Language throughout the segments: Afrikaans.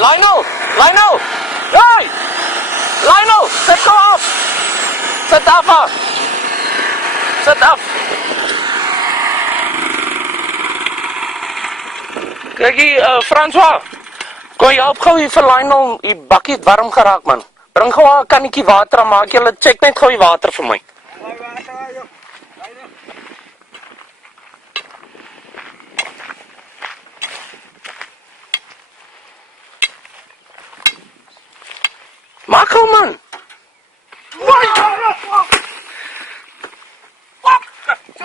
Lionel! Lionel! Hey! Lionel! Zet gou af! Zet af! Zet af! Kijk hier, François. Kon je help gou hier vir Lionel die bakkie het warm geraak man. Bring gou 'n kannetjie water en maak julle check net gou die water vir my. Maak gou man.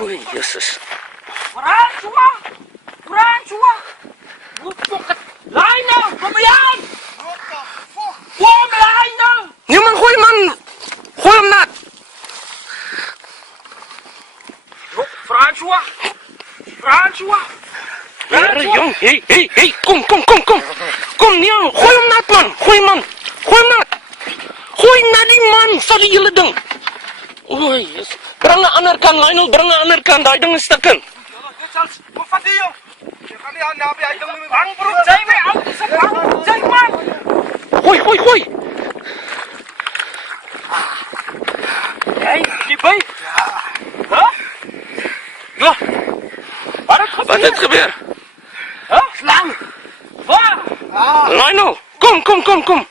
Oei, Jesus. François! Lionel, kom maar aan! Kom, Lionel! Nee man, gooi man. Gooi hom nat. François! Here, jong. Hey, kom. Kom, nee, gooi hom nat man. Gooi hom nat. Gooi nat die man, vat die hele ding. Oei, Jesus. Bring 'n ander kant, Lionel, bring 'n ander kant. Daai ding is stukken. Wat vat jy? Jy gaan nie aan naby hy ding nie. Bang broek, jy my ou, dis 'n bang, jy man. Gooi. Hey, jy by? Ja. Ja. Wat het gebeur? Slang. Waar? Lionel, kom.